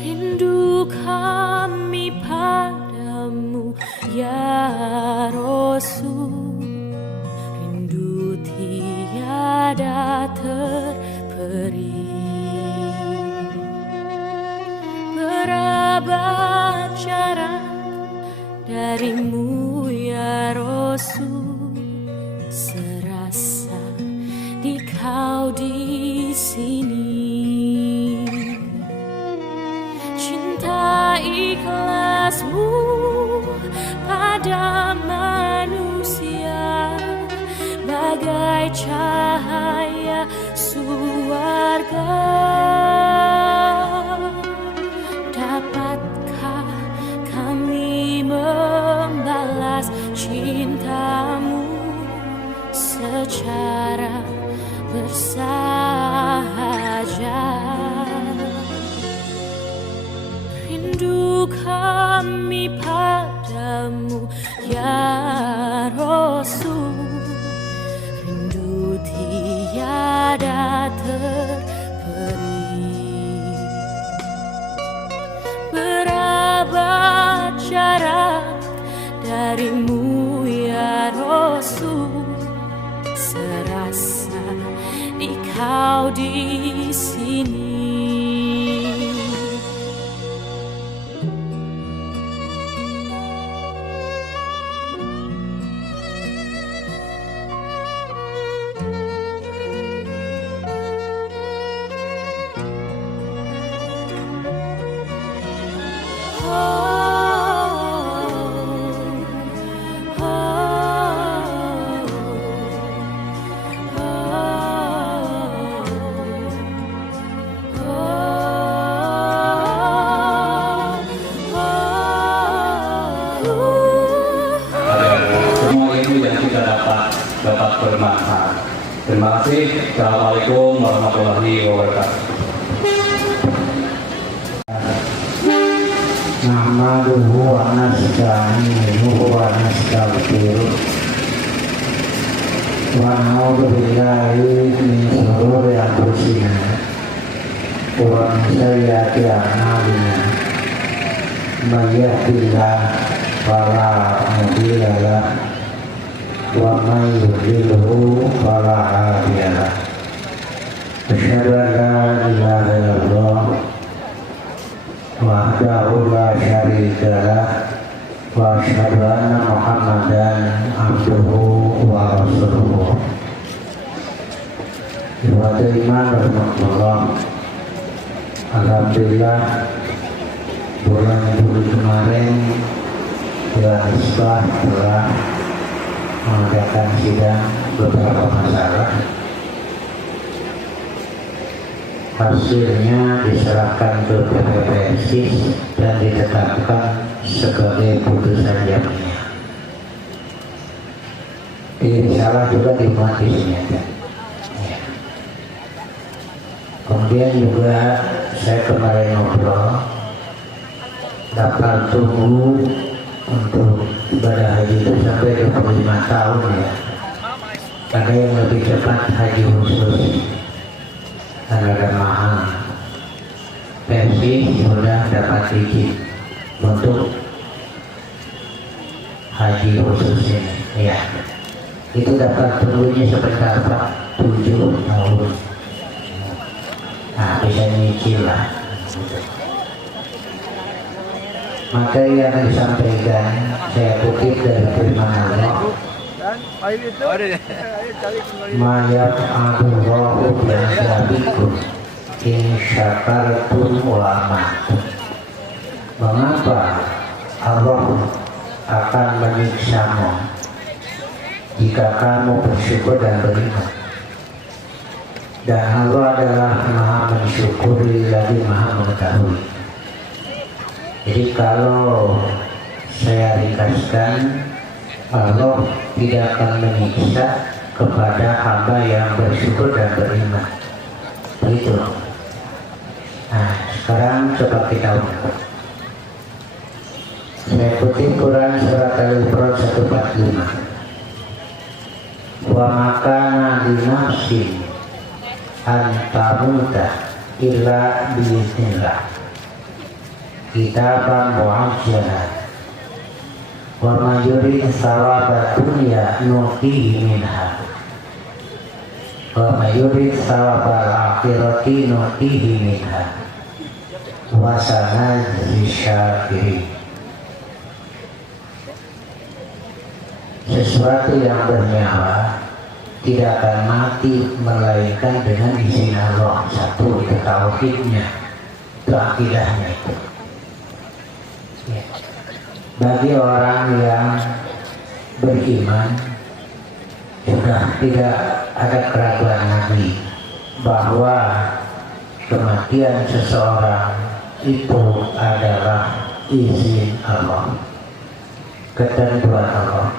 Rindu kami padamu ya Rasul, rindu tiada terperi. Berabad jarak darimu ya Rasul, serasa di kau di sini. Cinta ikhlasmu pada manusia bagai cahaya surga. Dapatkah kami membalas cintamu secara bersahaja? Rindu kami padamu ya Rasul, rindu tiada terperi. Berabad jarak darimu ya Rasul, serasa di kau di sini. Dapat bermanfaat. Terima kasih. Assalamualaikum warahmatullahi wabarakatuh. Nahmaduhu wa nasta'inuhu wa nastaghfiruh wa na'udzu billahi min shururi anfusina wa min sayyiati a'malina. May yahdihillahu fala mudilla lahu wa may yudlilhu fala hadiya lahu. Asyhadu an la ilaha illallah wahdahu la syarika lahu wa asyhadu anna Muhammadan abduhu wa rasuluh. Ikhwatul iman rahmatullah, alhamdulillah bulan Juli kemarin bulan Islah telah mengadakan sidang beberapa masalah. Hasilnya diserahkan ke PPPSI dan ditetapkan sebagai putusan jamiah. Ini salah juga dimuat di sini ada. Ya. Kemudian juga saya kemarin ngobrol, daftar tunggu untuk ibadah haji itu sampai 25 tahun ya. Ada yang lebih cepat haji khusus, ada mahal. Versi sudah dapat izin untuk haji khusus ini. Ya, itu dapat tunggunya sebentar Pak, 7 tahun. Nah, bisa nyicil lah. Materi yang disampaikan saya kutip dari firman Allah, mayat Allahu bi'azabikum in syakartum wa amantum. Mengapa Allah akan menyiksamu jika kamu bersyukur dan beriman? Dan Allah adalah maha mensyukuri lagi maha mengetahui. Jadi kalau saya ringkaskan, Allah tidak akan menyiksa kepada hamba yang bersyukur dan beriman. Begitu. Nah, sekarang coba kita ulang. Saya kutip Quran surat Al-Imran 145. Wa makana li nafsin an tamuta illa biiznillah. kitaban mu'ajjalan wa man yurid thawaba dunya nu'tihi minha wa man yurid thawaba al-akhirati nu'tihi minha wa sanajzi syakirin. Sesuatu yang bernyawa tidak akan mati melainkan dengan izin Allah. Satu, itu tauhidnya, itu akidahnya itu. Ya. Bagi orang yang beriman sudah tidak ada keraguan lagi bahwa kematian seseorang itu adalah izin Allah, ketentuan Allah.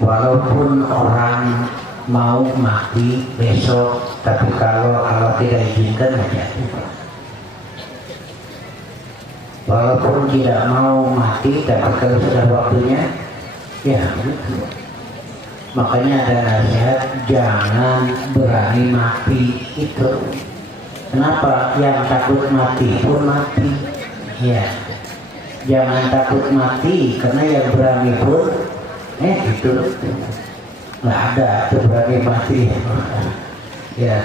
Walaupun orang mau mati besok, tapi kalau Allah tidak izinkan ya. Walaupun tidak mau mati, tapi kalau sudah waktunya, ya. Makanya ada nasihat, jangan berani mati itu. Kenapa? Yang takut mati pun mati. Ya, jangan takut mati, karena yang berani pun itu nggak ada tuh berani mati. Ya,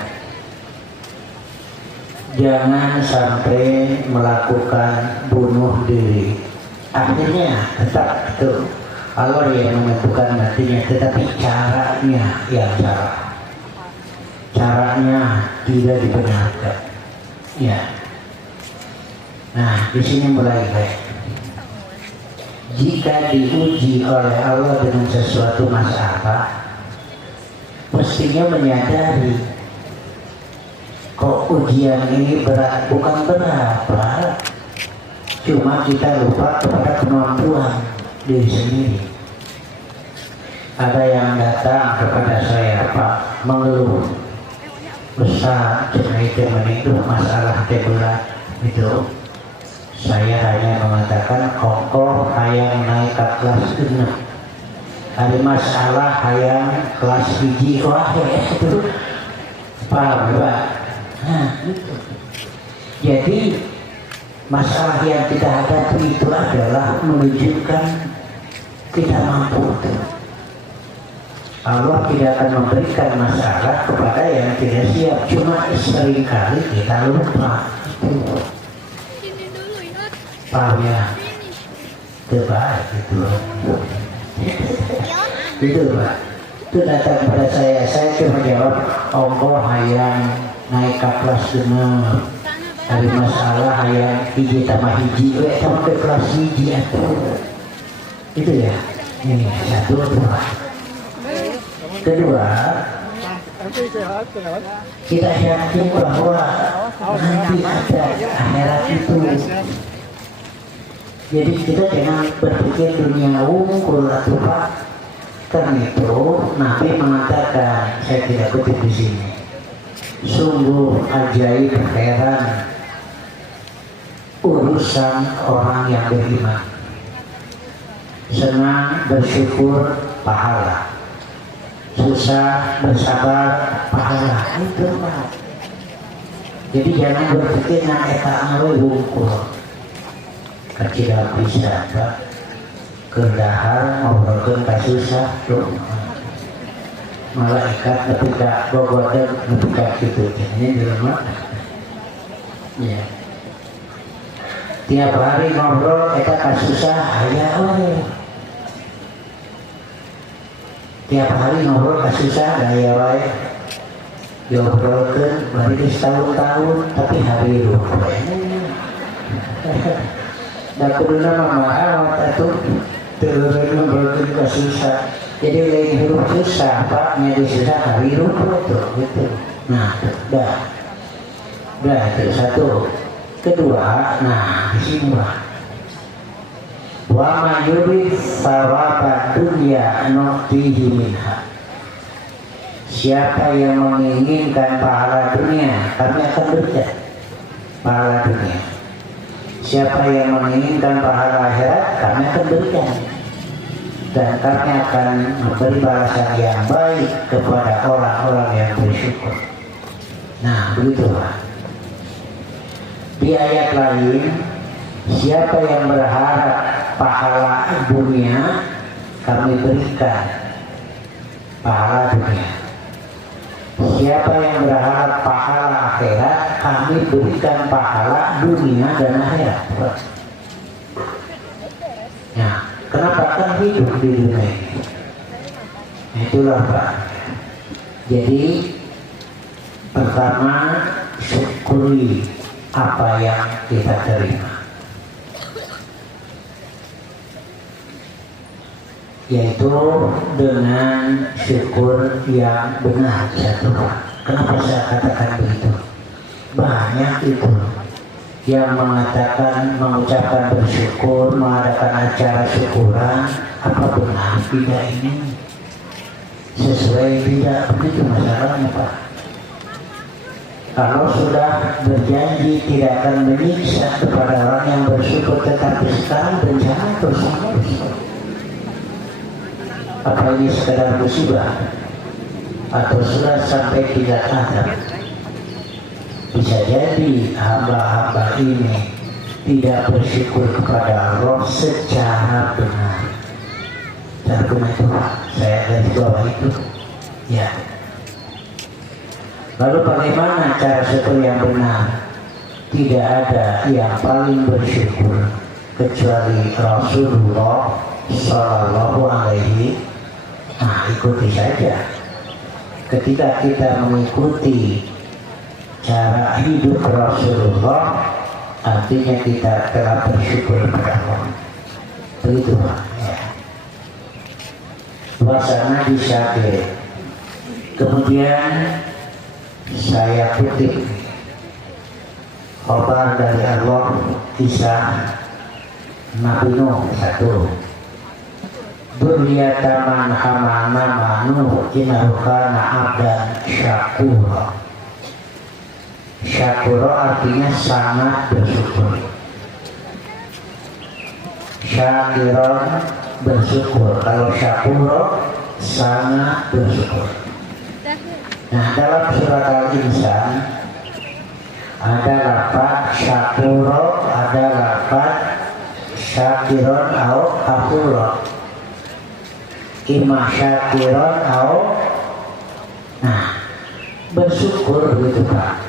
jangan sampai melakukan bunuh diri. Akhirnya tetap itu Allah yang menentukan matinya, tetapi caranya yang salah, caranya tidak dibenarkan. Ya, nah di sini mulai guys. Jika diuji oleh Allah dengan sesuatu masalah, mestinya menyadari kok ujian ini berat. Bukan berat, cuma kita lupa kepada kemampuan diri sendiri. Ada yang datang kepada saya, Pak, mengeluh besar, itu masalah berat itu. Saya hanya mengatakan kokoh hayang naik ke kelas 6. Ada masalah hayang kelas hiji itu paham Pak? Nah itu. Jadi masalah yang kita hadapi itu adalah menunjukkan tidak mampu. Allah tidak akan memberikan masalah kepada yang tidak siap. Cuma seringkali kita lupa. Paham ya? Terbaik itu. Itu Pak. Itu datang kepada saya cuma jawab, ongko hayang naik ke kelas 6. Ada masalah hayang hiji tambah hiji, sama ke kelas hiji itu. Itu ya. Ini satu dua. Kedua, kita yakin bahwa nanti ada akhirat itu. Jadi kita jangan berpikir dunia unggul atau Pak. Karena itu Nabi mengatakan, saya tidak kutip di sini, sungguh ajaib heran urusan orang yang beriman. Senang bersyukur pahala, susah bersabar pahala. Itu Pak. Jadi jangan berpikir nak eta ngawe unggul. Tidak bisa Pak, kedahar ngobrolkan kasusah tuh malaikat ketika bogodan ketika gitu ini di rumah ya tiap hari ngobrol kita kasusah ayah tiap hari ngobrol kasusah gaya wae diobrolkan bari setahun-tahun tapi hari itu dan kuduna mama itu terus berarti susah. Jadi lain hidup susah, Pak, nyari susah hari hidup itu, gitu. Nah, dah itu satu. Kedua, nah di sini Pak. Wa man yurid thawaba dunya nu'tihi minha. Siapa yang menginginkan pahala dunia, kami akan berikan pahala dunia. Siapa yang menginginkan pahala akhirat, kami akan berikan. Dan kami akan memberi balasan yang baik kepada orang-orang yang bersyukur. Nah, begitu Pak. Di ayat lain, siapa yang berharap pahala dunia, kami berikan pahala dunia. Siapa yang berharap pahala akhirat, kami berikan pahala dunia dan akhirat. Nah, kenapa kan hidup di dunia ini? Itulah Pak. Jadi pertama, syukuri apa yang kita terima, yaitu dengan syukur yang benar. Satu. Kenapa saya katakan begitu? Banyak itu yang mengatakan, mengucapkan bersyukur, mengadakan acara syukuran. Apa benar tidak ini sesuai? Tidak begitu masalahnya Pak. Kalau sudah berjanji tidak akan menyiksa kepada orang yang bersyukur, tetapi sekarang bencana terus. Apa ini sekadar musibah atau sudah sampai tidak ada? Bisa jadi hamba-hamba ini tidak bersyukur kepada Allah secara benar. Secara benar itu saya garis bawah itu. Ya. Lalu bagaimana cara syukur yang benar? Tidak ada yang paling bersyukur kecuali Rasulullah Sallallahu Alaihi. Nah, ikuti saja. Ketika kita mengikuti cara hidup Rasulullah, artinya kita telah bersyukur kepada Allah. Begitu Pak. Ya. Suasana di Syakir. Kemudian saya kutip khabar dari Allah kisah Nabi Nuh 1. Dzurriyyata man hamalna Nuh innahu kana 'abdan syakura. Syakura artinya sangat bersyukur. Syakiron bersyukur. Kalau syakura sangat bersyukur. Nah, dalam surat Al-Insan ada lafaz syakuro, ada lafaz syakiron atau kafuro. Imma syakiron atau bersyukur begitu Pak.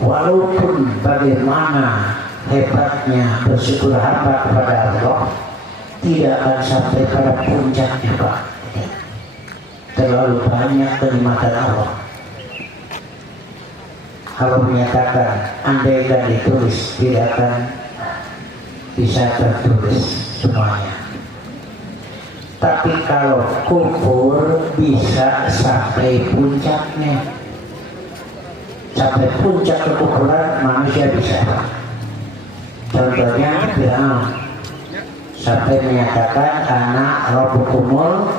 Walaupun bagaimana hebatnya bersyukur hamba kepada Allah, tidak akan sampai pada puncaknya Pak. Terlalu banyak kenikmatan Allah. Kalau menyatakan andaikan ditulis, tidak akan bisa tertulis semuanya. Tapi kalau kufur bisa sampai puncaknya. Sampai puncak kekufuran manusia bisa. Contohnya Fir'aun sampai menyatakan anak rabbukumul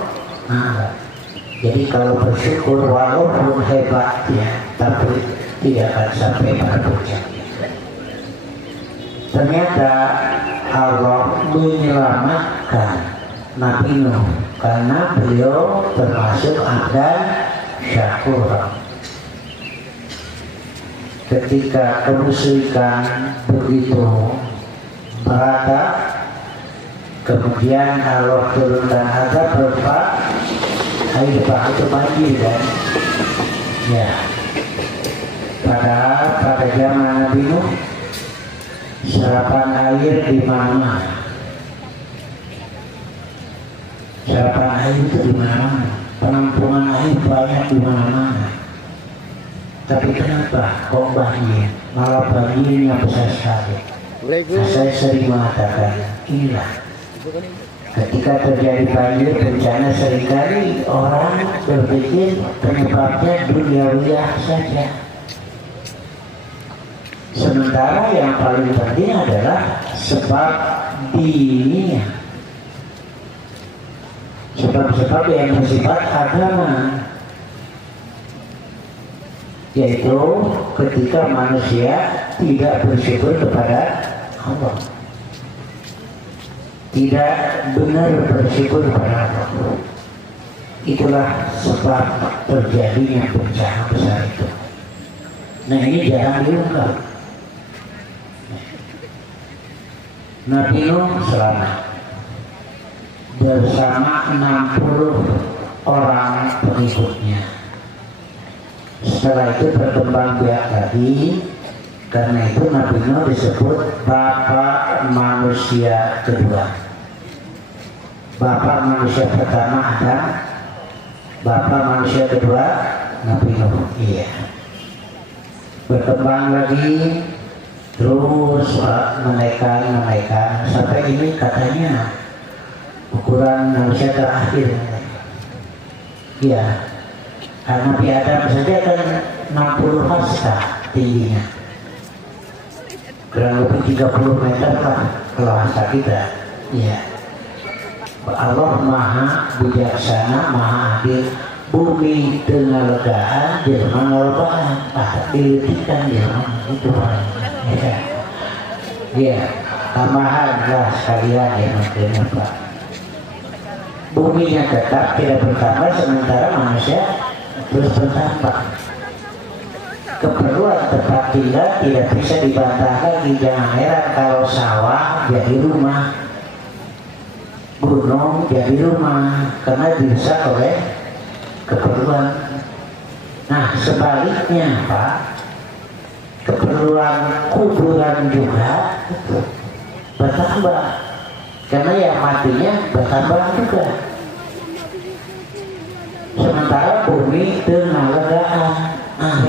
a'la. Jadi kalau bersyukur walaupun hebatnya, tapi tidak akan sampai pada puncaknya. Ternyata Allah menyelamatkan Nabi Nuh karena beliau termasuk abdan syakur. Ketika kemusyrikan begitu merata, kemudian Allah turunkan azab berupa air bah itu banjir kan? Ya. Padahal pada zaman Nabi Nuh serapan air di mana-mana. Serapan air itu di mana-mana. Penampungan air banyak di mana-mana. Tapi kenapa kok banjir? Malah banjirnya besar sekali. Nah, saya sering mengatakan inilah ketika terjadi banjir bencana, seringkali orang berpikir penyebabnya duniawiyah saja. Sementara yang paling penting adalah sebab dininya, sebab-sebab yang bersifat agama, yaitu ketika manusia tidak bersyukur kepada Allah, tidak benar bersyukur kepada Allah. Itulah sebab terjadinya bencana besar itu. Nah, ini jangan diungkap. Nabi Nuh selamat bersama 60 orang pengikutnya. Setelah itu berkembang biak lagi. Karena itu Nabi Nuh disebut bapak manusia kedua. Bapak manusia pertama Adam, bapak manusia kedua Nabi Nuh. Iya. Berkembang lagi, terus menaikkan sampai ini katanya ukuran manusia terakhir. Iya. Karena Nabi Adam saja kan 60 hasta tingginya. Kurang lebih 30 meter lah kalau hasta kita. Iya. Allah maha bijaksana, maha adil. Bumi dengan legaan, Jerman legaan, diletikan Jerman itu. Ya, tambahan lah sekalian ya mungkin Pak. Buminya tetap tidak bertambah sementara manusia terus bertambah. Keperluan tempat tinggal tidak bisa dibantah lagi. Jangan heran kalau sawah jadi rumah, gunung jadi rumah karena dirusak oleh keperluan. Nah sebaliknya Pak, keperluan kuburan juga bertambah karena yang matinya bertambah juga. Sementara bumi dengan legaan,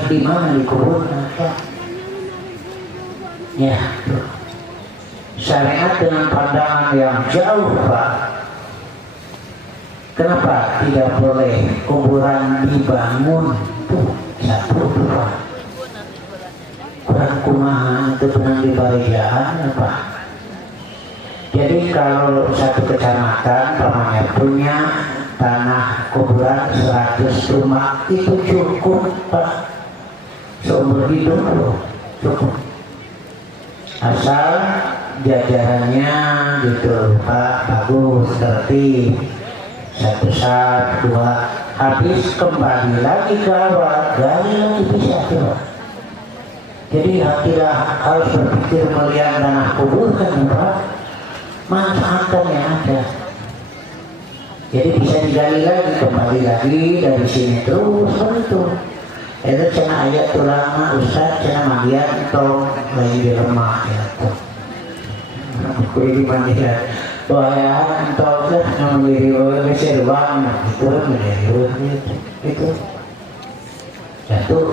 di mana dikuburkan? Ya, syariat dengan pandangan yang jauh Pak. Kenapa tidak boleh kuburan dibangun? Tuh, satu dua. Kurang kumaha itu pernah dibarijaan apa? Jadi kalau satu kecamatan pamannya punya tanah kuburan 100 rumah itu cukup Pak. Seumur hidup loh, cukup. Asal jajarannya gitu Pak, bagus, tertib. Satu saat, dua, habis kembali lagi ke awal, gali lagi bisa coba. Jadi hatilah harus berpikir melihat tanah kubur kan Pak, manfaatkan yang ada. Jadi bisa digali lagi, kembali lagi dari sini terus begitu. Itu cina ayat ulama Ustaz cina magian tong lagi di rumah ya tuh. Kulit dimandikan. Bahaya entah kan menjadi orang serban itu menjadi orang itu jatuh.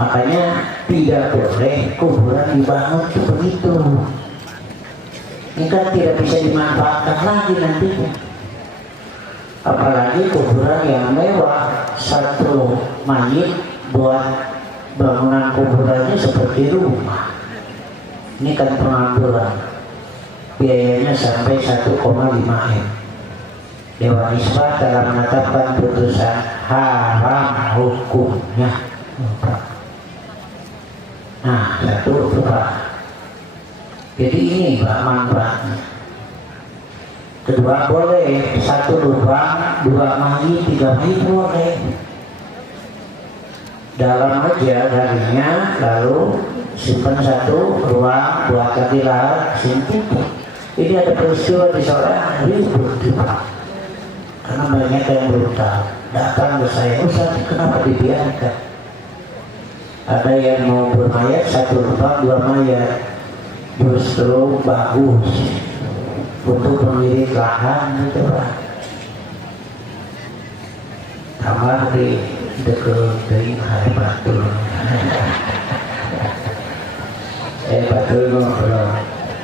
Makanya tidak boleh kuburan dibangun itu begitu. Ini kan tidak bisa dimanfaatkan lagi nantinya. Apalagi kuburan yang mewah, satu mayit buat bangunan kuburannya seperti rumah. Ini kan pengangguran. Biayanya sampai 1,5 M. Dewan Isbat telah menetapkan putusan haram hukumnya. Nah, satu itu Pak. Jadi ini Pak manfaatnya. Kedua boleh, satu lubang, 2 mayit, 3 mayit boleh. Dalam aja darinya, lalu simpan satu ruang buat lagi lahat, simpan. Ini ada peristiwa di seorang ribut Pak. Karena banyak yang belum tahu. Datang ke saya, Ustaz kenapa dibiarkan? Ada yang mau bermayat, 1 lubang, 2 mayat. Justru bagus untuk pemilik lahan itu Pak. Kamar di dekat dari hari batul. Batul ngobrol.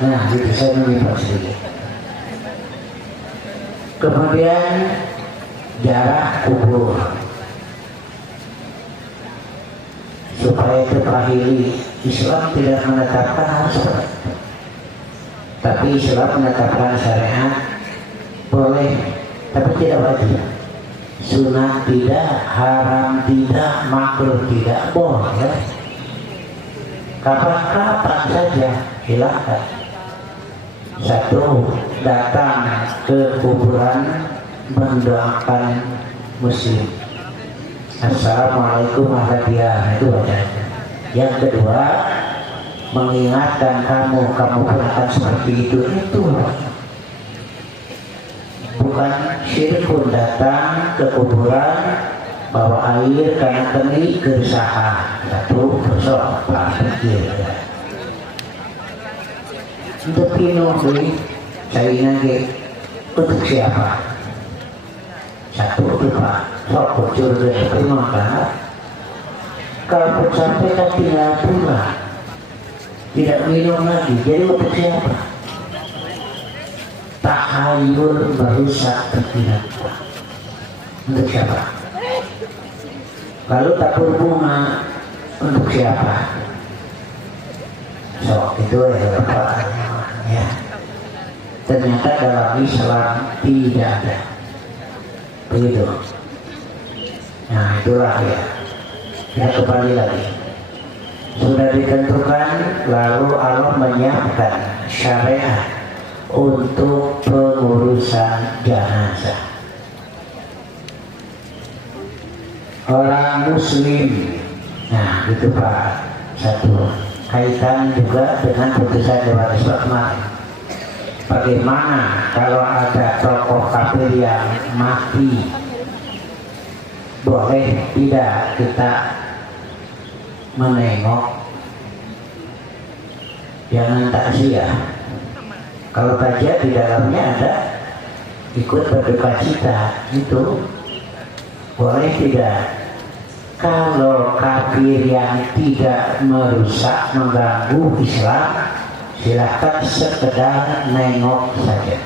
Nah, itu saya menimpa sedikit. Kemudian jarak kubur supaya terpahili. Islam tidak menetapkan harus, tapi Islam menetapkan syariat boleh, tapi tidak wajib. Sunat tidak, haram tidak, makruh tidak, boleh. Kapan-kapan saja silakan. Satu, datang ke kuburan mendoakan muslim. Assalamualaikum warahmatullahi wabarakatuh. Itu wajahnya. Yang kedua, mengingatkan kamu pun akan seperti itu bukan syirkun datang ke kuburan bawa air karena keni keresahan satu besok pikir untuk minum cari lagi untuk siapa satu lupa sok bocor dari terima kasih kalau sampai kan tinggal pula tidak minum lagi jadi untuk siapa tahayul merusak pikiran untuk siapa lalu tabur bunga untuk siapa sok itu ya ternyata dalam Islam tidak ada begitu. Nah itulah ya kita kembali lagi sudah ditentukan lalu Allah menyiapkan syariat untuk pengurusan jenazah orang muslim. Nah gitu Pak satu kaitan juga dengan putusan Dewan Islam kemarin. Bagaimana kalau ada tokoh kafir yang mati boleh tidak kita menengok jangan takziah kalau takziah di dalamnya ada ikut berduka cita itu boleh tidak kalau kafir yang tidak merusak mengganggu Islam silakan sekedar nengok saja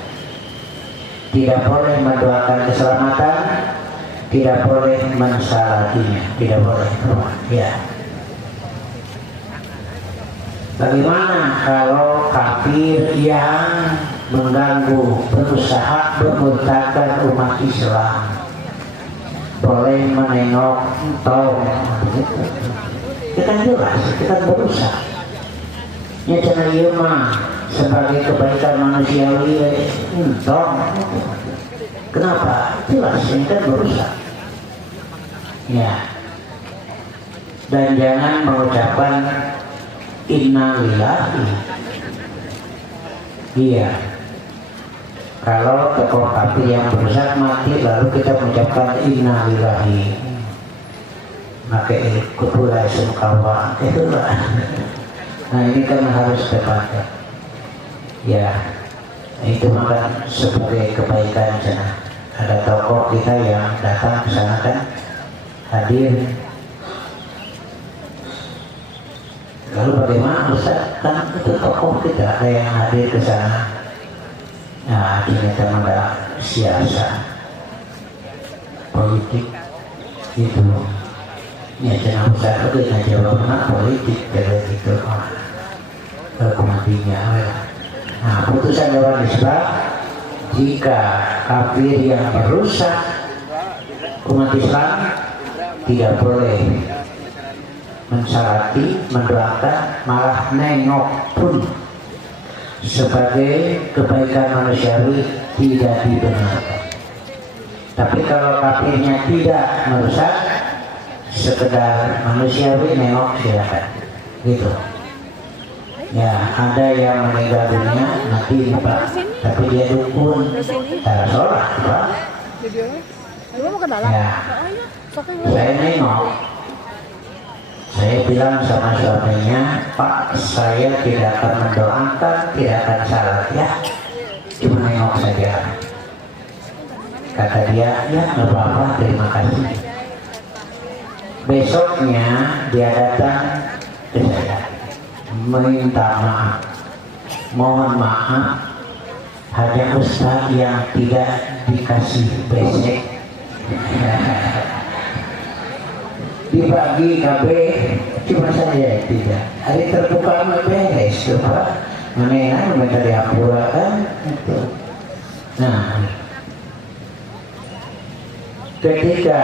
tidak boleh mendoakan keselamatan tidak boleh mensalatinya tidak boleh ya. Bagaimana kalau kafir yang mengganggu berusaha memurtadkan umat Islam boleh menengok entong kita jelas kita berusaha ya jangan mah sebagai kebaikan manusiawi entong kenapa jelas kita berusaha ya dan jangan mengucapkan innalillahi iya kalau tokoh kafir yang berusaha mati lalu kita mengucapkan innalillahi pakai kubura sungkawa itulah nah ini kan harus terpakai ya itu maka sebagai kebaikan sana ada tokoh kita yang datang ke sana kan hadir lalu bagaimana Ustaz kan itu tokoh kita ada yang hadir ke sana nah ternyata ada siasa politik itu ya jangan Ustaz itu yang jawabnya politik dari itu kematinya nah putusan Dewan Islam jika kafir yang merusak umat Islam tidak boleh mensalati, mendoakan, malah nengok pun sebagai kebaikan manusiawi tidak dibenarkan. Tapi kalau kafirnya tidak merusak, sekedar manusiawi nengok silakan. Gitu. Ya ada yang meninggal dunia nanti Pak, tapi dia dukun, cara sholat Pak. Ya, saya nengok. Saya bilang sama suaminya, Pak, saya tidak akan mendoakan, tidak akan salat ya, cuma nengok saja. Kata dia, ya nggak apa-apa, terima kasih. Besoknya dia datang ke saya, minta maaf, mohon maaf, hanya Ustaz yang tidak dikasih besek. Dibagi KB cuma saya tidak hari terbuka beres coba mana minta diapura kan itu. Nah ketika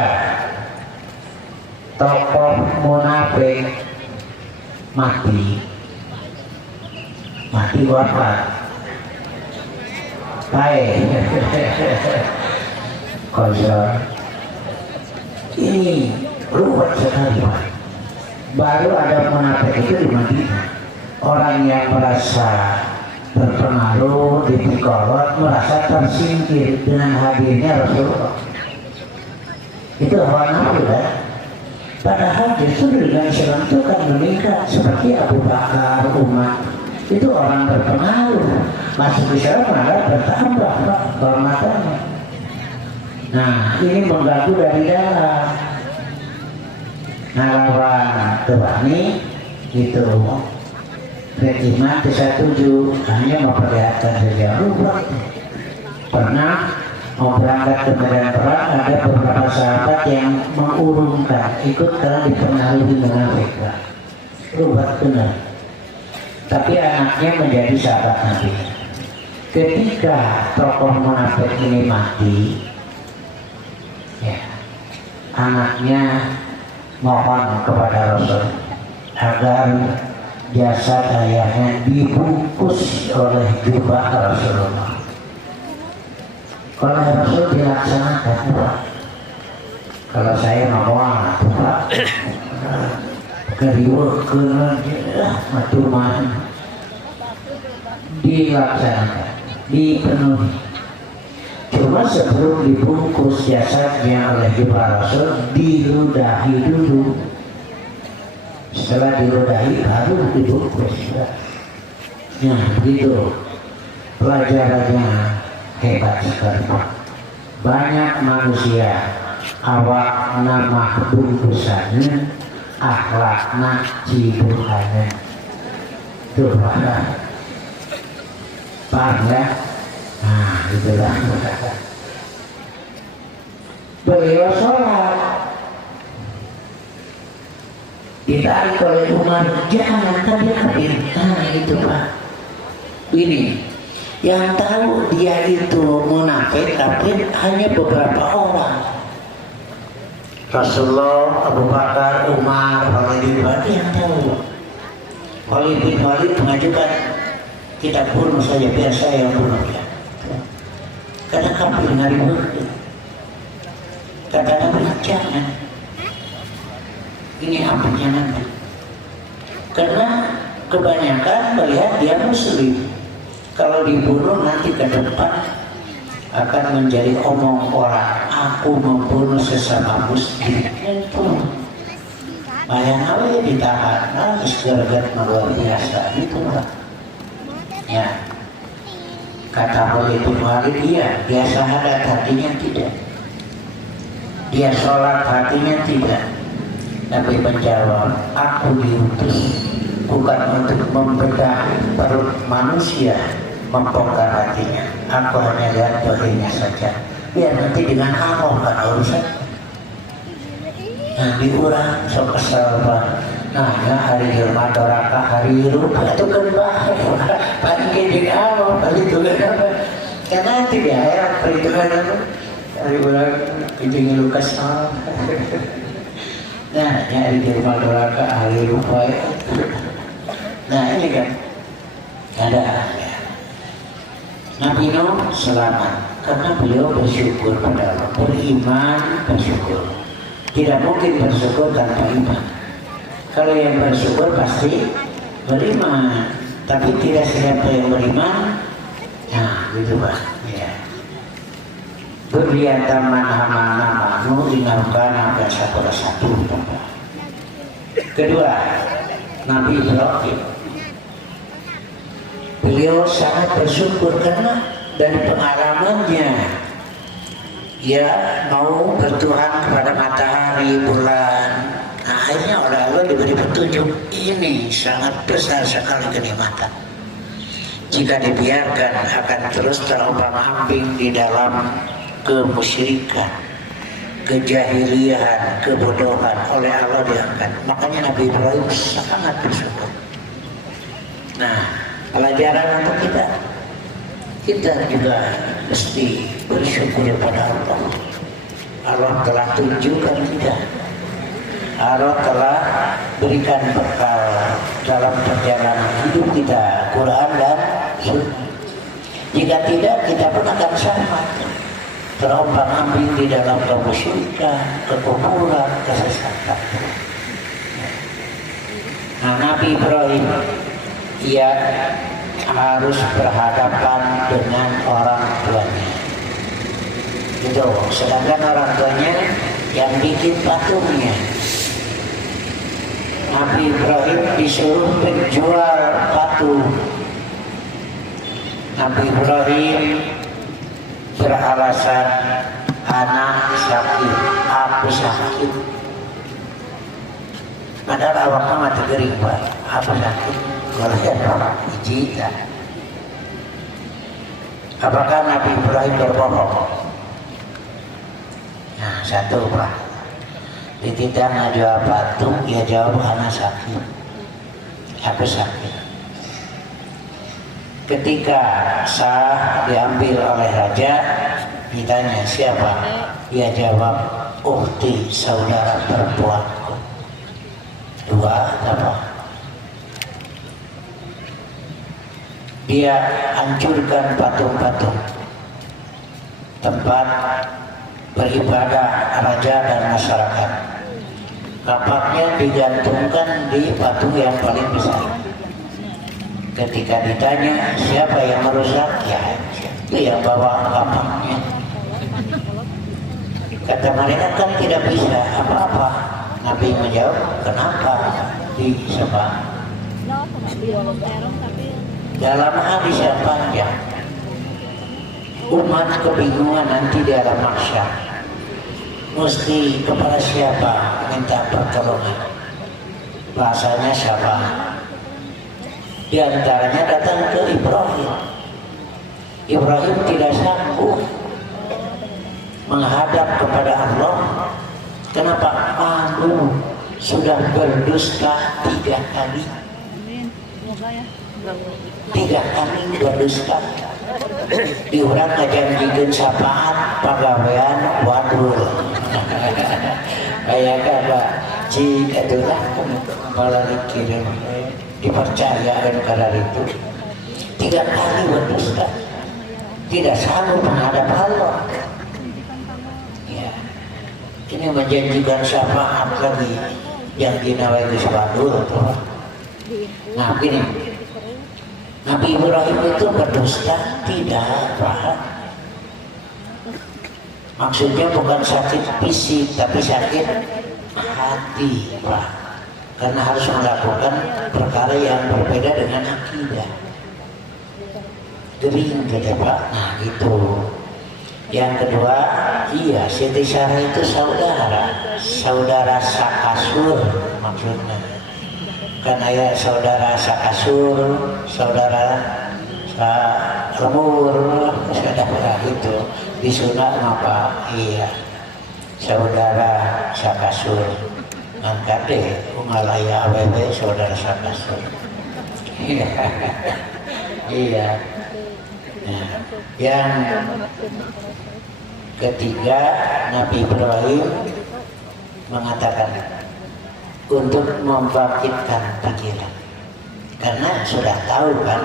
tokoh munafik mati wafat baik konsol ini ruwet sekali Pak. Baru ada munafik itu di Madinah. orang yang merasa berpengaruh, dipikolot, merasa tersingkir dengan hadirnya Rasulullah. Itu hawa nafsu kan? Padahal justru dengan Islam itu kan meningkat seperti Abu Bakar, Umar. Itu orang berpengaruh. Masuk Islam malah bertambah Pak kehormatannya. Nah ini mengganggu dari dalam. Nah lawan Tebani itu beriman tidak setuju, hanya memperlihatkan saja. Pernah mau berangkat ke medan perang, ada beberapa sahabat yang mengurungkan ikut karena dipengaruhi munafik. Rubat benar. Tapi anaknya menjadi sahabat Nabi. Ketika tokoh munafik ini mati, ya, anaknya mohon kepada Rasul agar jasad ayahnya dibungkus oleh jubah Rasulullah. Oleh Rasul dilaksanakan, Pak. Kalau saya mau Pak, keriwak kena matuman dilaksanakan, dipenuhi. Cuma sebelum dibungkus jasadnya oleh jubah Rasul, diludahi dulu. Setelah diludahi baru dibungkus. Nah, begitu pelajarannya hebat sekali. Banyak manusia awak nama bungkusannya, akhlaknya cibukannya. Tuh paham ya? Nah itulah. Beliau sholat ditarik oleh Umar, jangan tadi kabir. Nah itu Pak. Ini yang tahu dia itu munafik, tapi hanya beberapa orang. Rasulullah, Abu Bakar, Umar, Khalid bin Walid yang tahu. Khalid bin Walid mengajukan, kita bunuh saja, biar saya yang bunuh dia. Karena kafir ngari murid. Kata Nabi, jangan. Ini apinya nanti. Karena kebanyakan melihat dia muslim. Kalau dibunuh nanti ke depan akan menjadi omong orang. Aku membunuh sesama muslim. Itu bayang apa ya ditahan. Nah, segera-gera luar biasa. Itu lah. Ya. Kata Khalid bin Walid, iya, dia syahadat hatinya tidak. Dia sholat hatinya tidak. Nabi menjawab, aku diutus bukan untuk membedah perut manusia, membongkar hatinya. Aku hanya lihat baginya saja. Biar nanti dengan Allah kan urusan. Nah diurang, sok kesel Pak. Nah ya hari Jumat doraka, hari rupa itu kan bahaya. Paling kejeng Allah, paling itu kan apa? Karena tidak heran perhitungan apa? Hari orang kejeng lukas Allah. Nah ya hari Jumat doraka, hari rupa ya. Nah ini kan ada ya. Nabi Nuh selamat karena beliau bersyukur pada Allah, beriman bersyukur. Tidak mungkin bersyukur tanpa iman. Kalau yang bersyukur pasti beriman, tapi tidak siapa yang beriman. Nah gitu Pak ya. Berliatan mana nu ingatkan apa satu. Kedua, Nabi Ibrahim. Beliau sangat bersyukur karena dari pengalamannya ya mau bertuhan kepada matahari, bulan. Nah, akhirnya oleh Allah diberi petunjuk. Ini sangat besar sekali kenikmatan. Jika dibiarkan akan terus terombang-ambing di dalam kemusyrikan, kejahilian, kebodohan. Oleh Allah diangkat. Makanya Nabi Ibrahim sangat bersyukur. Nah, pelajaran untuk kita juga mesti bersyukur kepada Allah. Allah telah tunjukkan kita. Allah telah berikan bekal dalam perjalanan hidup kita, Quran dan Sunnah. Jika tidak, kita pun akan sama, terombang-ambing di dalam kemusyrikan, kekufuran, kesesatan. Nah, Nabi Ibrahim ia harus berhadapan dengan orang tuanya. Itu, sedangkan orang tuanya yang bikin patungnya. Nabi Ibrahim disuruh menjual patung. Nabi Ibrahim beralasan anak sakit, aku sakit. Padahal awaknya mati gering, Pak. Apa sakit? Kalau ya hijita. Apakah Nabi Ibrahim berbohong? Nah, satu, Pak. Dititah ngajawab patung, dia jawab anak sakit. Aku sakit. Ketika sah diambil oleh raja, ditanya siapa? Dia jawab, ukhti, saudara perempuanku. Dua apa? Dia hancurkan patung-patung tempat beribadah raja dan masyarakat. Kapaknya digantungkan di patung yang paling besar. Ketika ditanya siapa yang merusak, ya itu yang bawa kapaknya. Kata mereka kan tidak bisa apa-apa. Nabi menjawab, kenapa disembah? Dalam hadis yang panjang, umat kebingungan nanti di alam mahsyar. Mesti kepada siapa minta pertolongan? Bahasanya siapa? Di antaranya datang ke Ibrahim. Ibrahim tidak sanggup menghadap kepada Allah. Kenapa? Malu, sudah berdusta 3 kali. 3 kali berdusta. Diurang ngajanjikeun sapaan pagawean wadur. Kayak apa? Cik atulah malah dikirim dipercayakan karena itu 3 kali berdusta. Tidak sanggup menghadap Allah. Ya. Ini menjanjikan syafaat lagi yang dinawai ke wadur. Nah begini, Nabi Ibrahim itu berdusta tidak, Pak. Maksudnya bukan sakit fisik, tapi sakit hati, Pak. Karena harus melakukan perkara yang berbeda dengan akidah. Gering, kata Pak. Nah gitu. Yang kedua, iya, Siti Sarah itu saudara sakasur maksudnya. Karena ya saudara sakasur, saudara lemur, saudara itu disunat apa? Iya, saudara sakasur. Angkat deh, ngalaya awewe saudara sakasur. Iya. Nah, yang ketiga, Nabi Ibrahim mengatakan untuk membangkitkan pikiran, karena sudah tahu kan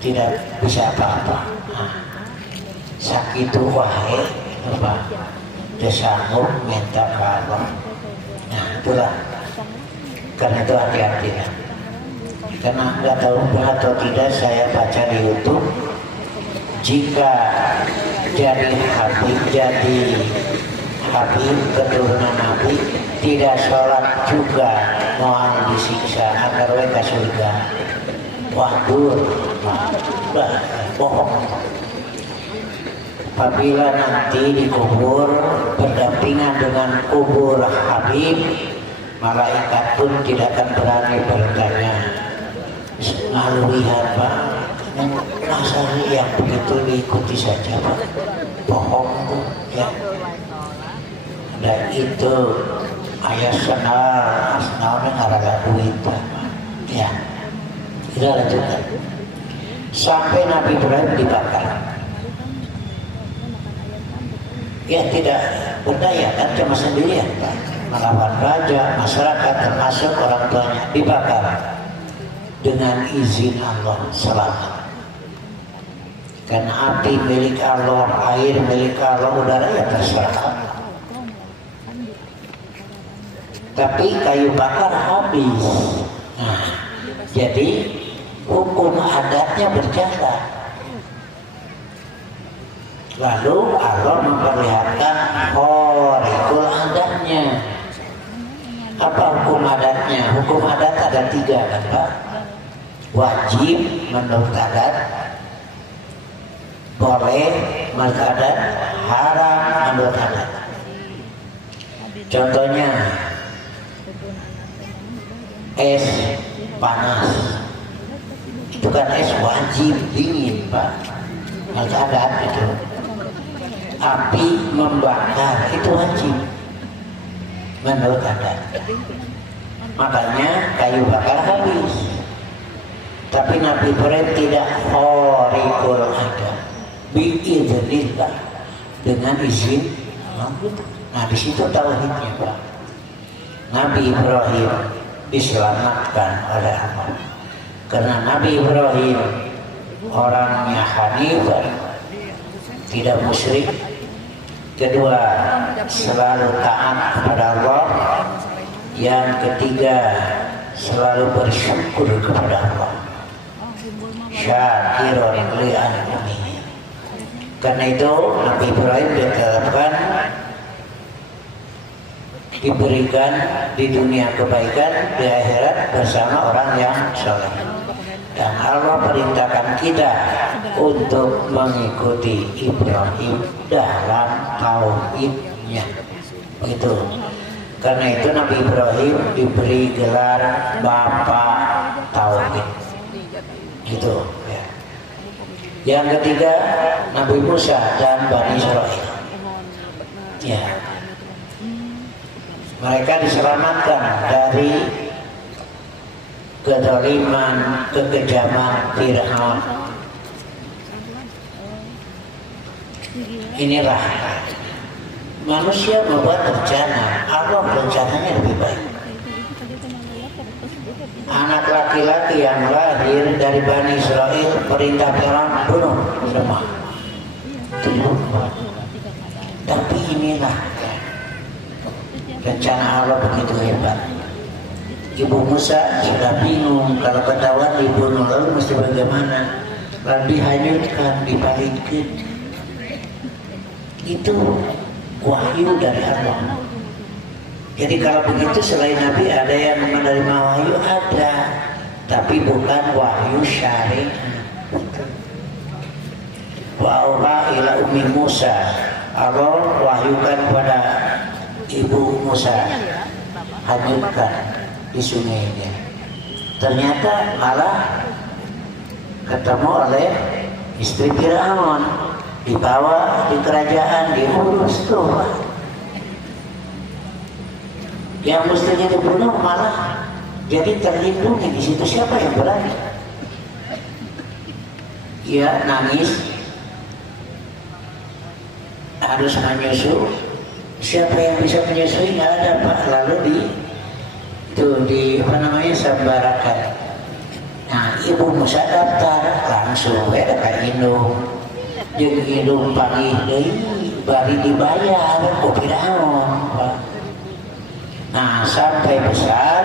tidak bisa apa-apa. Nah, sakitu wae apa desanggup minta ke Allah. Nah itulah, karena itu hati-hati ya. Karena nggak tahu atau tidak, saya baca di YouTube, jika jadi Habib keturunan Nabi tidak sholat juga mau disiksa agar mereka surga. Waduh, bohong. Apabila nanti dikubur berdampingan dengan kubur Habib, malaikat pun tidak akan berani bertanya ngalui apa. Masalah yang begitu diikuti saja, Pak. Bohong, ya. Dan itu ayat senar asnaulnya ngaraga duit, Pak. Ya, kita lanjutkan. Sampai Nabi Ibrahim dibakar. Ya tidak berdaya, kan cuma sendirian, Pak. Melawan raja, masyarakat, termasuk orang tuanya dibakar dengan izin Allah selamat. Karena api milik Allah, air milik Allah, udara ya terserah Allah. Tapi kayu bakar habis. Nah, jadi hukum adatnya berjalan. Lalu Allah memperlihatkan khariqul adatnya. Apa hukum adatnya? Hukum adat ada 3 kan Pak? Wajib menurut adat, boleh menurut adat, haram menurut adat. Contohnya es panas, itu kan es wajib dingin Pak, menurut adat itu. Api membakar itu wajib menurut adat. Makanya kayu bakar habis. Tapi Nabi Ibrahim tidak khariqul adat, biiznillah, dengan izin Allah. Nah di situ tauhidnya Pak. Nabi Ibrahim diselamatkan oleh Allah karena Nabi Ibrahim orangnya hanifan, tidak musyrik. Kedua, selalu taat kepada Allah. Yang ketiga, selalu bersyukur kepada Allah. Syakirun li an'amihi. Karena itu Nabi Ibrahim ditetapkan diberikan di dunia kebaikan, di akhirat bersama orang yang saleh. Dan Allah perintahkan kita untuk mengikuti Ibrahim dalam tauhidnya. Begitu. Karena itu Nabi Ibrahim diberi gelar Bapak Tauhid. Gitu ya. Yang ketiga Nabi Musa dan Bani Israil. Ya. Mereka diselamatkan dari kezaliman, kekejaman Fir'aun. Inilah manusia membuat rencana, Allah rencananya lebih baik. Anak laki-laki yang lahir dari Bani Israil, perintah Fir'aun bunuh semua. Tapi inilah rencana Allah begitu hebat. Ibu Musa sudah bingung kalau ketahuan dibunuh, lalu mesti bagaimana? Lalu dihanyutkan, dipalingkan. Itu wahyu dari Allah. Jadi kalau begitu selain Nabi ada yang menerima wahyu, ada, tapi bukan wahyu syariat. Wa'auha ila ummi Musa, Allah wahyukan kepada ibu Musa, hanyutkan di sungainya. Ternyata malah ketemu oleh istri Fir'aun, dibawa di kerajaan, diurus tuh. Yang mestinya dibunuh malah jadi terlindungi di situ. Siapa yang berani? Ya nangis, harus menyusu. Siapa yang bisa menyusui? Nggak ada Pak. Lalu di apa namanya, sambarakan. Nah ibu Musa daftar langsung ada kayak indung, jadi indung panggil deh, bari dibayar kok Fir'aun. Nah sampai besar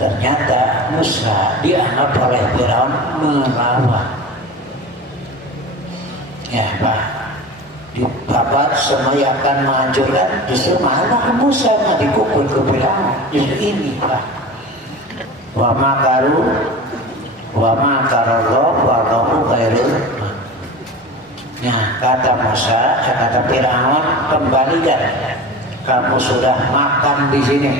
ternyata Musa dianggap oleh Fir'aun melawan. Ya Pak, di babat semua yang akan menghancurkan, justru malah Musa yang dikukul ke Fir'aun. Justru ini Pak, wa makaru wa makarallahu wallahu khairul. Nah kata Musa, kata Fir'aun, kembalikan, kamu sudah makan di sini,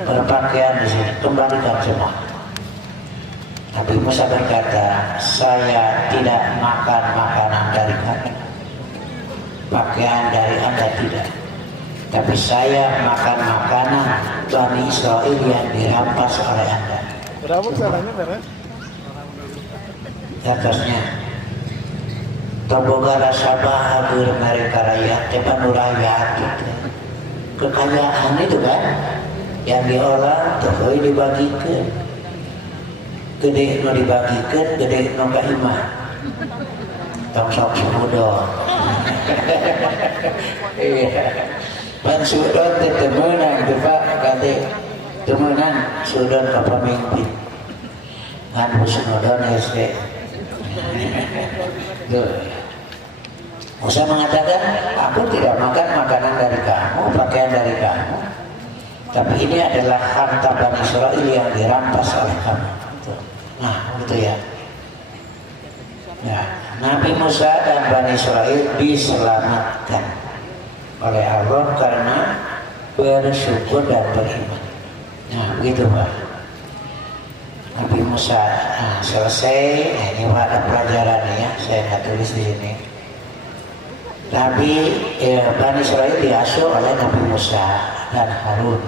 berpakaian di sini, kembalikan semua. Tapi Musa berkata, saya tidak makan makanan dari kamu, pakaian dari Anda tidak, tapi saya makan makanan Bani Israil yang dirampas oleh Anda. Berapa caranya beres? Atasnya toboga rasa bahagia mereka rakyat, tepan rakyat gitu. Kekayaan itu kan yang diolah terus dibagikan, gede no dibagikan, gede no kahimah, tong sok sudon. Pan sudon tetemenan tuh Pak, kate temenan sudon ke pemimpin. kan husnudon SD. Musa mengatakan, aku tidak makan makanan dari kamu, pakaian dari kamu, tapi ini adalah harta Bani Israel yang dirampas oleh kamu. Nah, gitu ya. Nah, Nabi Musa dan Bani Israel diselamatkan oleh Allah karena bersyukur dan beriman. Nah, begitu Pak. Nabi Musa, nah, selesai. Nah, ini ada pelajaran ya, saya nggak tulis di sini. Bani Israel diasuh oleh Nabi Musa dan Harun.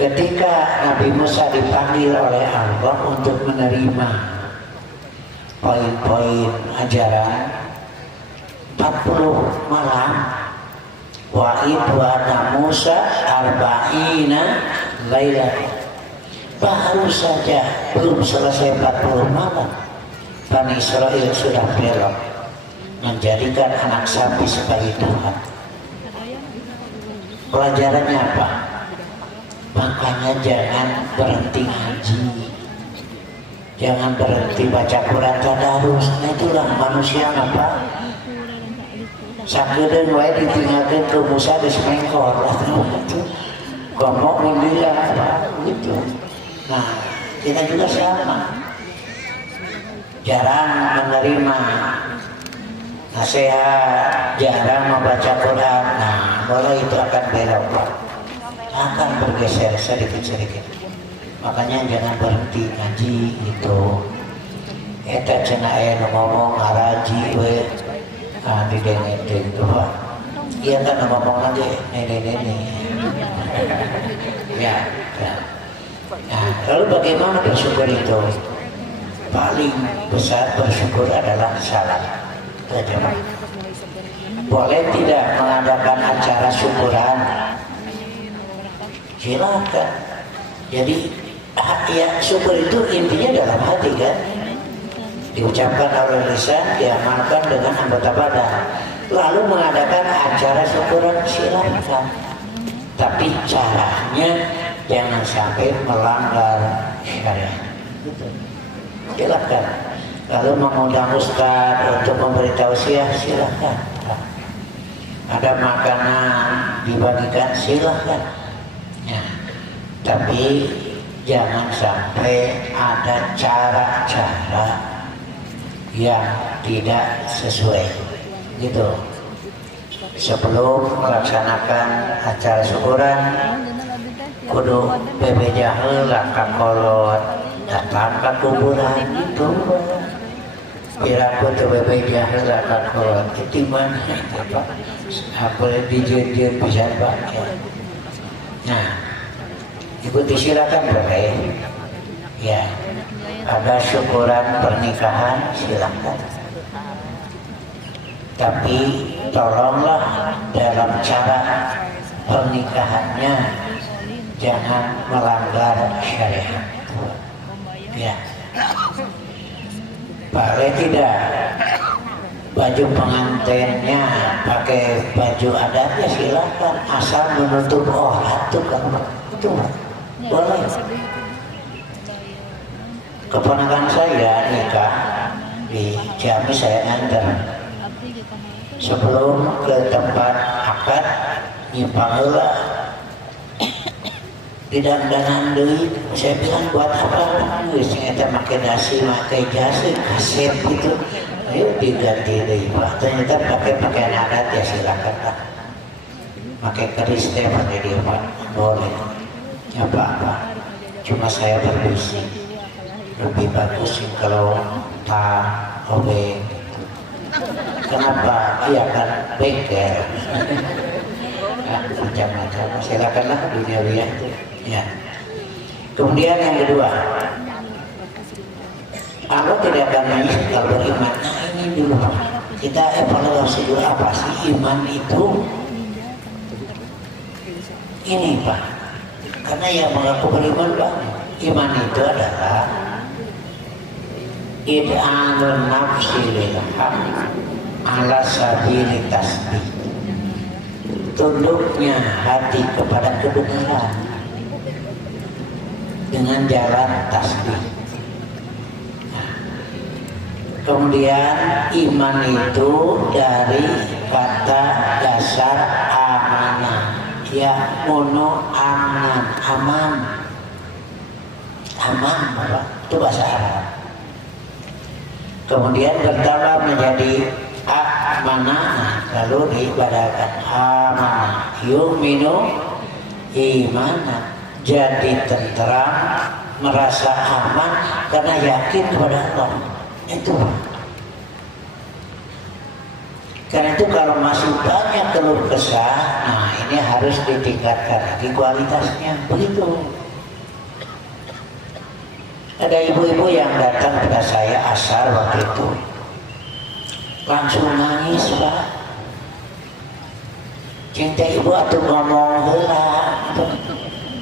Ketika Nabi Musa dipanggil oleh Allah untuk menerima poin-poin ajaran 40 malam, wa ibwana Musa arba'ina lailah, baru saja belum selesai 40 malam Bani Israel sudah belok menjadikan anak sapi sebagai Tuhan. Pelajarannya apa? Makanya jangan berhenti ngaji, jangan berhenti baca Quran tadarus. Nah, itulah manusia apa? Sakedeung wae ditinggalkeun ke Musa geus mengkor itu. Ngomong mendilah gitu. Nah, kita juga sama. Jarang menerima nasihat, jarang membaca Quran. Nah, mulai itu akan belok, akan bergeser sedikit-sedikit. Makanya jangan berhenti ngaji itu. Eta cenah aya nu ngomong ngaraji we didengetin tuh Pak. Iya kan ngomong lagi nenek-nenek. Ya. Nah, lalu bagaimana bersyukur itu? Paling besar bersyukur adalah salat. Boleh tidak mengadakan acara syukuran? Silakan. Jadi ya syukur itu intinya dalam hati kan, diucapkan oleh lisan, diamalkan dengan anggota badan. Lalu mengadakan acara syukuran silakan, tapi caranya jangan sampai melanggar syariat. Silakan. Lalu mengundang ustaz untuk memberi tausiah silakan. Ada makanan dibagikan silakan. Ya. Tapi jangan sampai ada cara-cara yang tidak sesuai gitu. Sebelum melaksanakan acara syukuran kudu bebeja heula ka kolot, datang ka kuburan gitu. Piraku teu bebeja heula ka kolot di mana apa dijeun-jeun pisan Pak. Nah, ikuti silakan boleh. Ya, ada syukuran pernikahan silakan. Tapi tolonglah dalam cara pernikahannya jangan melanggar syariat. Ya, boleh tidak baju pengantinnya pakai baju adat ya silakan, asal menutup aurat tuh kan itu boleh. Keponakan saya nikah di Ciamis, saya antar sebelum ke tempat akad nyimpang heula tidak deui. Saya bilang buat apa geus eta make dasi make jas kaset gitu, ayo diganti deui Pak. Ternyata pakai pakaian adat ya silakan Pak, pakai keris teh pakai dia Pak, boleh apa-apa. Cuma saya berbisik lebih bagus sih kalau tak obeng. Kenapa? Iya kan bengkel. Macam-macam. Silakanlah duniawiah itu. Ya. Kemudian yang kedua, Allah tidak akan nanya kalau beriman. Nah, ini dulu kita evaluasi dulu apa sih iman itu? Ini Pak, karena yang mengaku beriman Pak, iman itu adalah id'anun nafsi lil haq ala sabili tasbih, tunduknya hati kepada kebenaran dengan jalan tasbih. Kemudian iman itu dari kata dasar amanah, ya mono aman, apa? Itu bahasa Arab. Kemudian bertambah menjadi amanah, lalu diibadakan amanah, yu'minu imana, jadi tenteram, merasa aman karena yakin kepada Allah. Itu. Karena itu kalau masih banyak keluh kesah, nah ini harus ditingkatkan lagi kualitasnya. Begitu. Ada ibu-ibu yang datang kepada saya asar waktu itu, langsung nangis, Pak. Cinta ibu atuh ngomong heula,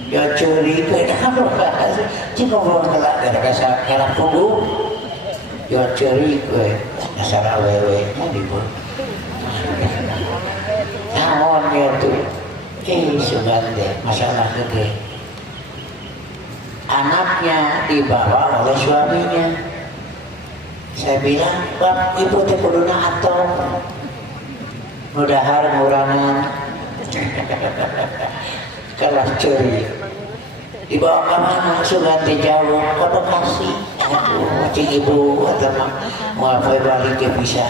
ya curi kenapa? Jika ngomong heula gara-gara kerap kudu, ya curi kue dasar awewe ibu. Naon ya tuh, subhanallah, masalah gede. Anaknya dibawa oleh suaminya. Saya bilang, Bang, ibu teh kuduna atom. Mudahar ngurangan. Kalah curi. Dibawa ke mana? Suganti jauh ke Bekasi. Aduh, cik ibu atau mau balik ke bisa.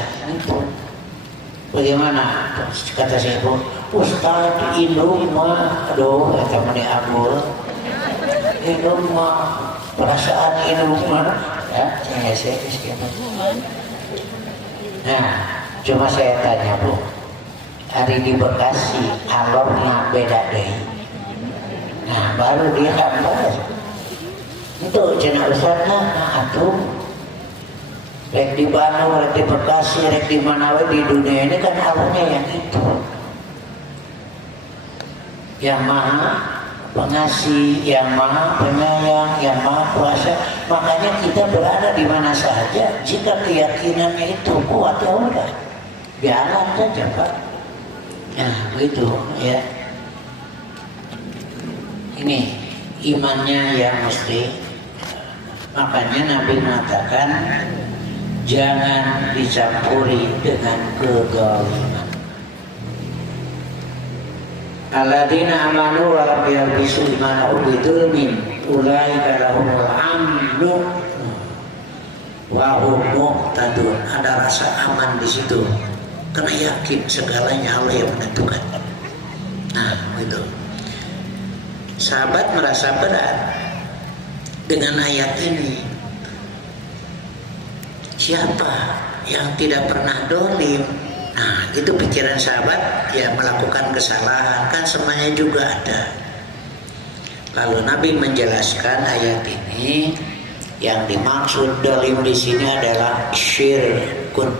Bagaimana? Kata saya ibu, Ustaz indung mah, aduh, kata mani abul. Indung mah, perasaan indung mah, ya, saya Nah, cuma saya tanya Bu, hari di Bekasi, alornya beda deh. Nah, baru dia hambal. Itu cina Ustaz nah, atuh. Rek di Bandung, rek di Bekasi, rek di mana di dunia ini kan alornya yang itu. Yang maha pengasih, yang maha penyayang, yang maha kuasa. Makanya kita berada di mana saja jika keyakinannya itu kuat, ya udah jalan saja Pak. Nah begitu ya. Ini imannya yang mesti. Makanya Nabi mengatakan jangan dicampuri dengan kezaliman. Alladzina amanu wa lam yalbisu imanahum bidzulmin ulaika lahumul amnu wa hum muhtadun. Ada rasa aman di situ karena yakin segalanya Allah yang menentukan. Nah, itu. Sahabat merasa berat dengan ayat ini. Siapa yang tidak pernah dolim? Nah, itu pikiran sahabat ya, melakukan kesalahan kan semuanya juga ada. Lalu Nabi menjelaskan ayat ini, yang dimaksud dolim di sini adalah syirkun.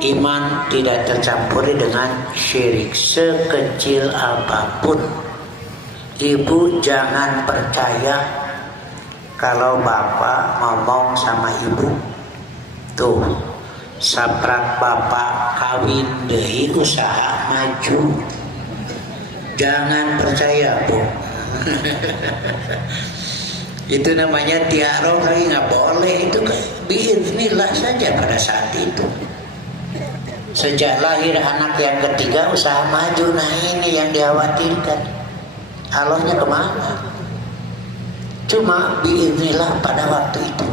Iman tidak tercampuri dengan syirik sekecil apapun. Ibu jangan percaya kalau bapak ngomong sama ibu, tuh saprak bapak kawin deui usaha maju. Jangan percaya Bu. Itu namanya tiarok lagi nggak boleh. Itu biiznillah saja pada saat itu. Sejak lahir anak yang ketiga usaha maju. Nah ini yang dikhawatirkan. Allahnya kemana? Cuma biiznillah pada waktu itu.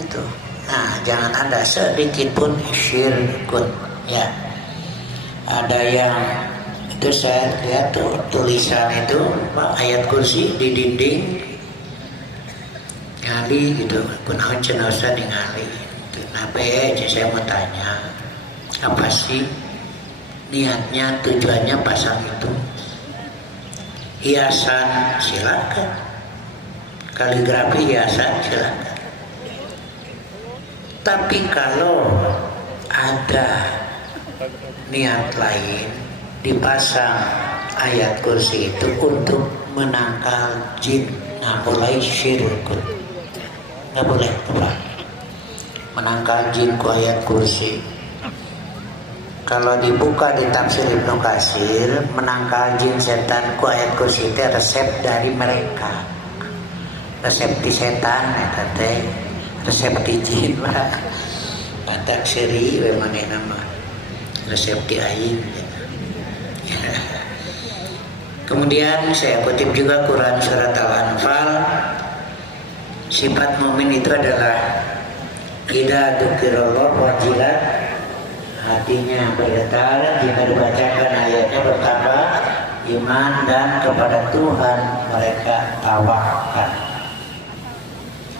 Itu. Nah, jangan ada sedikit pun syirkun ya. Ada yang itu saya lihat tuh tulisan itu ayat kursi di dinding ngali gitu, kunaon cenah usah ningali. Kenapa ya? Saya mau tanya, apa sih niatnya, tujuannya pasang itu? Hiasan silakan, kaligrafi hiasan silakan. Tapi kalau ada niat lain dipasang ayat kursi itu untuk menangkal jin, nah mulai syirkun, nggak boleh Pak. Menangkal jin ku ayat kursi. Kalau dibuka di tafsir Ibnu Katsir, menangkal jin setan ku ayat kursi itu resep dari mereka, resep di setan teh. resep hiji Pak. Batak seri we manehna mah resep di aing. Kemudian saya kutip juga Quran surat Al-Anfal. Sifat mukmin itu adalah idza dzukirallah wajilat, hatinya bergetar jika dibacakan ayatnya, bertambah iman, dan kepada Tuhan mereka tawakal.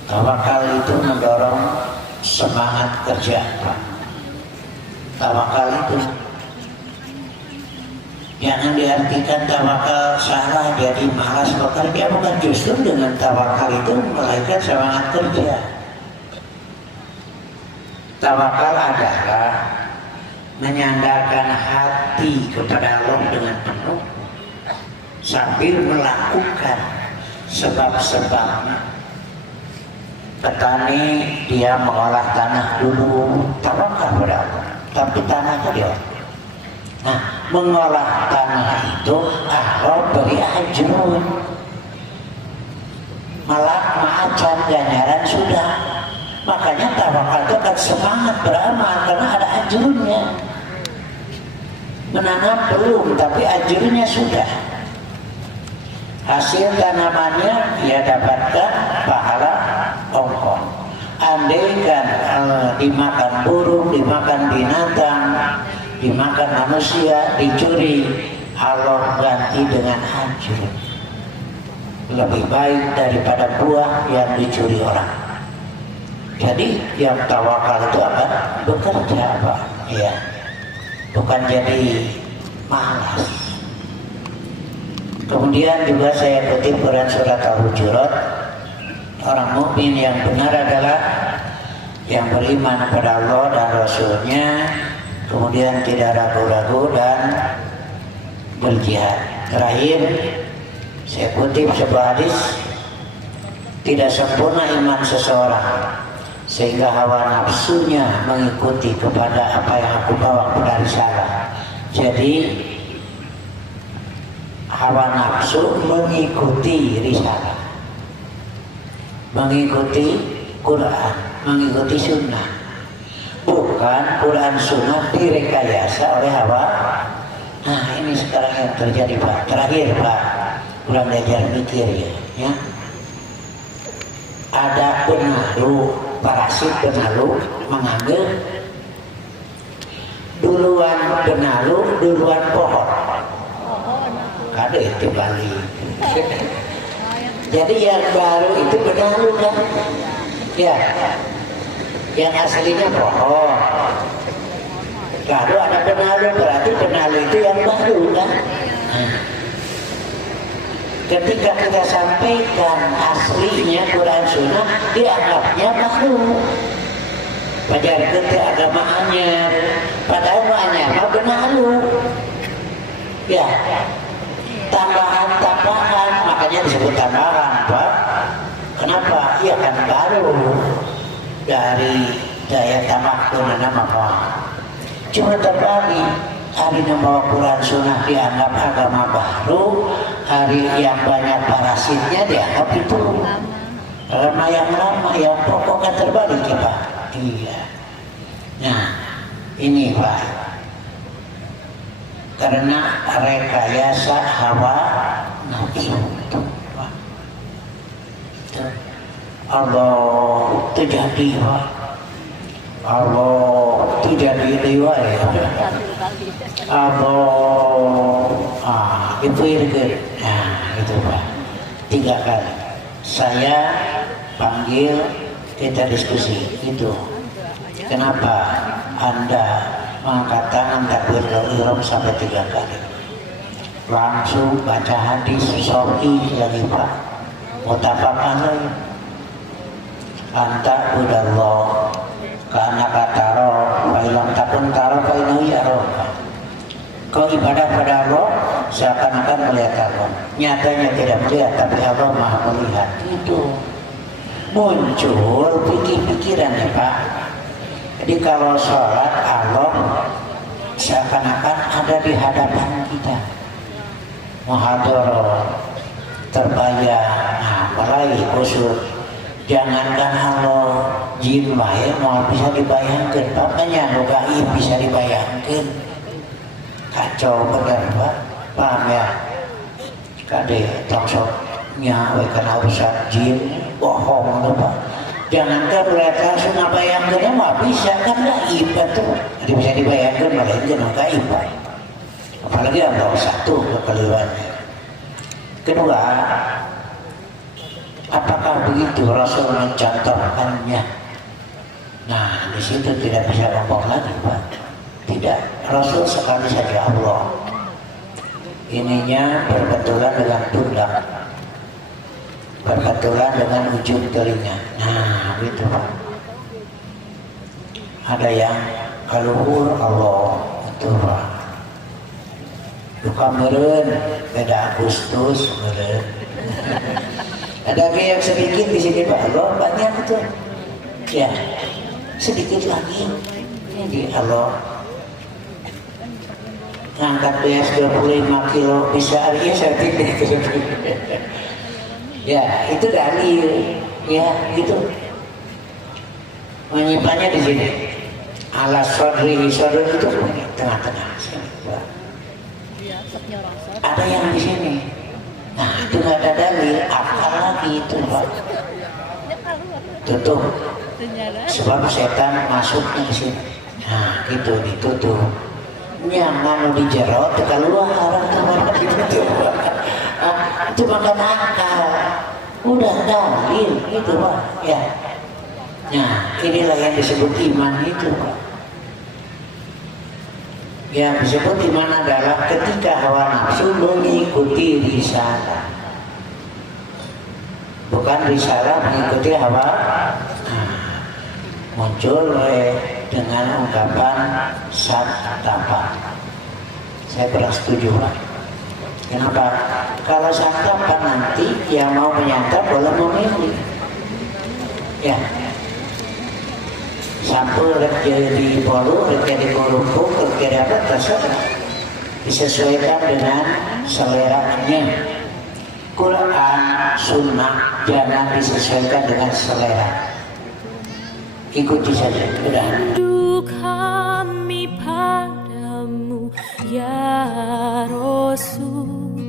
Tawakal itu mendorong semangat kerja. Tawakal itu jangan diartikan tawakal salah jadi malas bekerja, bukan. Justru dengan tawakal itu melahirkan semangat kerja. Tawakal adalah menyandarkan hati kepada Allah dengan penuh sambil melakukan sebab-sebabnya. Petani dia mengolah tanah dulu, tawakal pada Allah, tapi tanahnya dia. Nah, mengolah tanah itu Allah beri ajrun, malah macan ganjaran sudah. Makanya tawakal itu akan semangat beramal karena ada ajrunnya. Menanam belum, tapi ajrunnya sudah. Hasil tanamannya dia dapatkan pahala ongkong. Andaikan dimakan burung, dimakan binatang, dimakan manusia, dicuri, Allah ganti dengan hancur. Lebih baik daripada buah yang dicuri orang. Jadi yang tawakal itu akan bekerja, Pak. Ya, bukan jadi malas. Kemudian juga saya kutip Quran surat Al-Hujurat, orang mukmin yang benar adalah yang beriman kepada Allah dan Rasul-Nya, kemudian tidak ragu-ragu dan berjihad. Terakhir saya kutip sebuah hadis, tidak sempurna iman seseorang sehingga hawa nafsunya mengikuti kepada apa yang aku bawa kepada risalah. Jadi hawa nafsu mengikuti risalah, mengikuti Quran, mengikuti sunnah. Bukan Quran sunnah direkayasa oleh hawa. Nah, ini sekarang yang terjadi, Pak. Terakhir, Pak, kurang belajar mikir ya. Ada benalu, parasit benalu mengambil duluan benalu, duluan pohon. Ada itu balik. Jadi yang baru itu benalu kan? Ya. Yang aslinya pohon. Kalau ada benalu berarti benalu itu yang baru kan? Ketika kita sampaikan aslinya Quran Sunnah, dianggapnya baru. Pajar kita agamaannya, padahal maknanya apa benalu. Ya, tambahan-tambahan, makanya disebut tambahan, Pak. Kenapa? Iya kan baru dari daya tambah nama Pak. Cuma terbagi. Hari membawa Quran Sunnah dianggap agama baru, hari yang banyak parasitnya dianggap itu karena yang lama, yang pokoknya terbalik ya Pak. Iya. Nah ini Pak, karena rekayasa hawa nafsu. Allah terjadi Pak. Allah tidak diriwayat. Allah itu irgir. Nah itu Pak, 3 kali saya panggil, kita diskusi itu. Kenapa Anda mengangkat tangan takbiratul ihram sampai 3 kali? Langsung baca hadis Sofi lagi Pak, mutafakan lagi. Anta budallah karena kataro, failam takun taro fainu yaro. Kau ibadah pada Allah seakan-akan melihat Allah. Nyatanya tidak melihat, tapi Allah Maha melihat. Itu muncul pikir-pikiran ya Pak. Jadi kalau sholat Allah seakan-akan ada di hadapan kita. Muhadharah terbayang, mulai khusyuk. Jangankan Allah, jin wae mau bisa dibayangkan makanya nu gaib bisa dibayangkan kacau bener Pak paham ya kade tongsok nya we kana urusan jin bohong tuh Pak jangankan ulah langsung ngabayangkeun mah bisa kan gaib tuh jadi bisa dibayangkan malah jeung gaib Pak apalagi ada satu kekeliruan kedua apakah begitu Rasul mencontohkannya? Nah, di situ tidak bisa ngomong lagi, Pak. Tidak, Rasul sekali saja Allah. Ininya berbetulan dengan pundak, berbetulan dengan ujung telinga. Nah, gitu Pak. Ada yang kaluhur Allah, itu Pak. Duka meren, beda Agustus meren. Ada yang sedikit di sini Pak Allah banyak itu. Ya, sedikit lagi. Ini Allah ngangkat beas 25 kilo bisa ya saya tidak. Ya, itu dalil. Ya, gitu. Menyimpannya di sini. Ala sodri itu tengah-tengah sini, Pak. Ada yang di sini. Nah, itu nggak ada dalil, apa lagi itu Pak? Tutup. Sebab setan masuknya ke sini. Nah, gitu ditutup. Nyaman di jero, keluar orang tuh ditutup. Itu makan akal. Udah dalil gitu Pak. Ya. Nah, inilah yang disebut iman itu Pak. Yang disebut iman adalah ketika hawa nafsu mengikuti risalah, bukan risalah mengikuti hawa. Muncul dengan ungkapan santapan. Saya kurang setuju Pak. Kenapa? Kalau santapan nanti yang mau menyantap boleh memilih. Ya. Sampul jadi polu, jadi korupuk, jadi apa terserah. Disesuaikan dengan seleranya. Quran, sunnah jangan disesuaikan dengan selera. Ikuti saja, udah. Rindu kami padamu ya Rasul,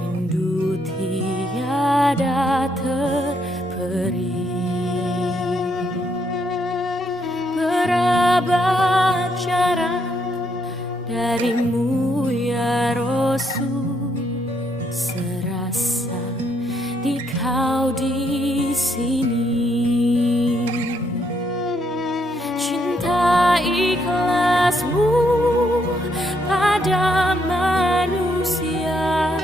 rindu tiada terperi. Berabad jarak darimu ya Rasul, serasa di kau di sini. Cinta ikhlasmu pada manusia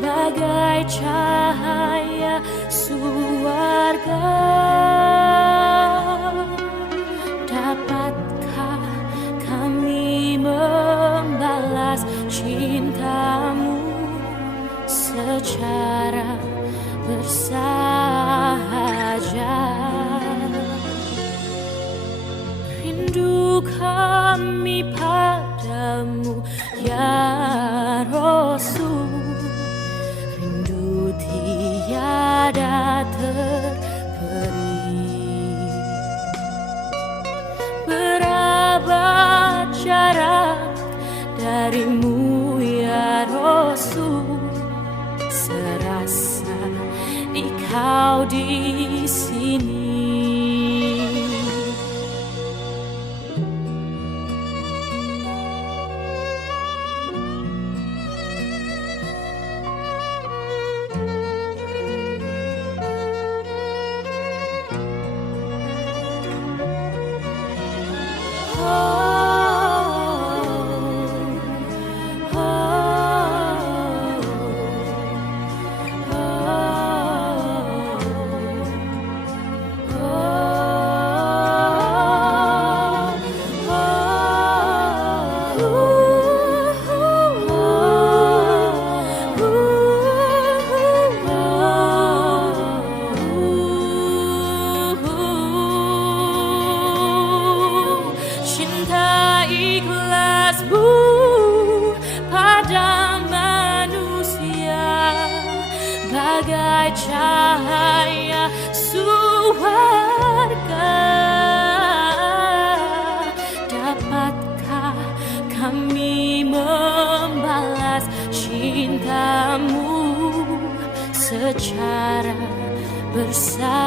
bagai cahaya surga. Dapatkah kami membalas cintamu secara bersahaja? Rindu kami padamu ya Rasul, rindu tiada terperi. Berabad jarak darimu ya Rasul, serasa di kau di sini. dapatkah kami membalas cintamu secara bersama?